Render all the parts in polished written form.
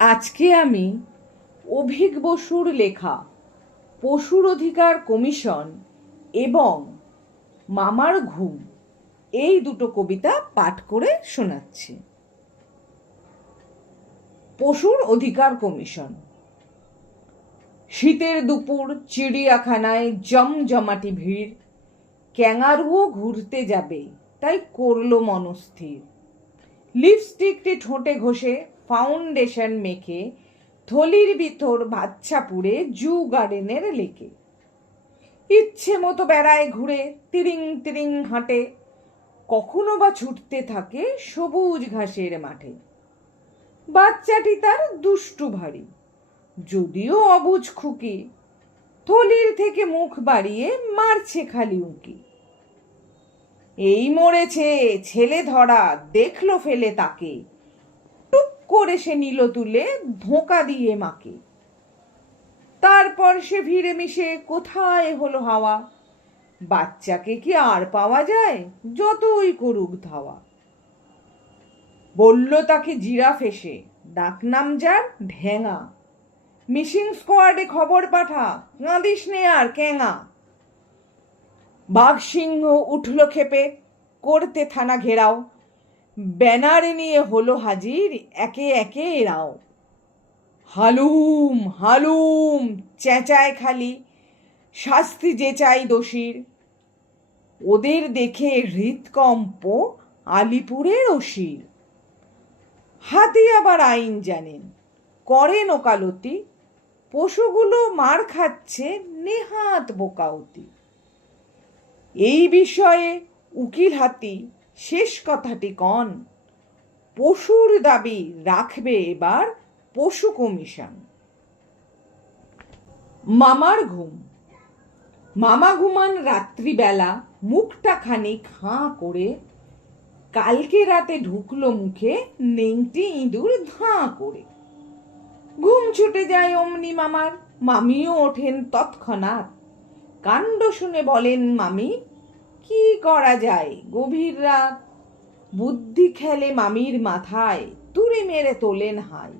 আজকে আমি অভিক বসুর লেখা পশুর অধিকার কমিশন এবং মামার ঘুম এই দুটো কবিতা পাঠ করে শোনাচ্ছি। পশুর অধিকার কমিশন। শীতের দুপুর, চিড়িয়াখানায় জমজমাটি ভিড়। ক্যাঙারুও ঘুরতে যাবে, তাই করলো মনস্থির। লিপস্টিকটি ঠোঁটে ঘষে, ফাউন্ডেশন মেখে, থলির ভিতর বাচ্চা পুড়ে জু গার্ডেনের লেকে। ইচ্ছে মতো বেড়ায় ঘুরে, তিরিং তিরিং হাঁটে, কখনো বা ছুটতে থাকে সবুজ ঘাসের মাঠে। বাচ্চাটি তার দুষ্টু ভারী, যদিও অবুঝ খুকি, থলির থেকে মুখ বাড়িয়ে মারছে খালি উঁকি। এই মরেছে ছেলে ধরা, দেখলো ফেলে তাকে, টুক করে সে নিল তুলে ধোঁকা দিয়ে মাকে। তারপর সে ভিড়ে মিশে কোথায় হলো হাওয়া, বাচ্চাকে কি আর পাওয়া যায় যতই করুক ধাওয়া। বলল তাকে জিরাফ এসে, ডাকনাম যার ঢেঙা, মিশিং স্কোয়াডে খবর পাঠা, কাঁদিস নে আর ক্যাঙা। বাঘ সিংহ উঠল ক্ষেপে, করতে থানা ঘেরাও, ব্যানার নিয়ে হলো হাজির একে একে এরাও। হালুম হালুম চেঁচায় খালি, শাস্তি যে চাই দোষীর। ওদের দেখে হৃদকম্প আলিপুরের অসির। হাতি আবার আইন জানেন, করেন ওকালতি, পশুগুলো মার খাচ্ছে নেহাত বোকাউতি। এই বিষয়ে উকিল হাতি শেষ কথাটি কন, পশুর দাবি রাখবে এবার পশু কমিশন। মামার ঘুম। মামা ঘুমান রাত্রিবেলা, মুখটা খানিক হাঁ করে। কালকে রাতে ঢুকলো মুখে নেংটি ইঁদুর ধাঁ করে। ঘুম ছুটে যায় অমনি মামার, মামিও ওঠেন তৎক্ষণাৎ। কাণ্ড শুনে বলেন মামি, কি করা যায় গভীর রাত। বুদ্ধি খেলে মামির মাথায়, তুড়ি মেরে তোলেন হাই।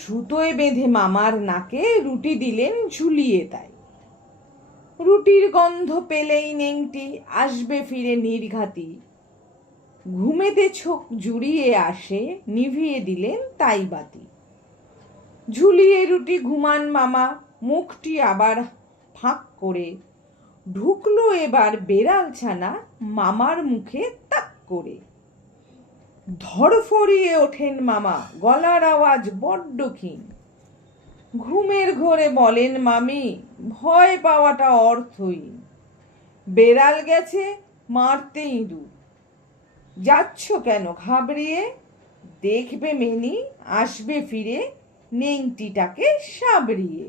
সুতোয় বেঁধে মামার নাকে রুটি দিলেন ঝুলিয়ে তাই। রুটির গন্ধ পেলেই নেংটি আসবে ফিরে নির্ঘাতি। ঘুমেতে চোখ জুড়িয়ে আসে, নিভিয়ে দিলেন তাই বাতি। ঝুলিয়ে রুটি ঘুমান মামা, মুখটি আবার ফাঁক করে। ঢুকলো এবার বেড়াল ছানা মামার মুখে তাক করে। ধড়ফড়িয়ে ওঠেন মামা, গলার আওয়াজ বড্ড ক্ষীণ। ঘুমের ঘোরে বলেন মামি, ভয় পাওয়াটা অর্থহীন। বেড়াল গেছে মারতে ইঁদুর, যাচ্ছ কেন ঘাবড়িয়ে। দেখবে মেনি আসবে ফিরে নেংটিটাকে সাবড়িয়ে।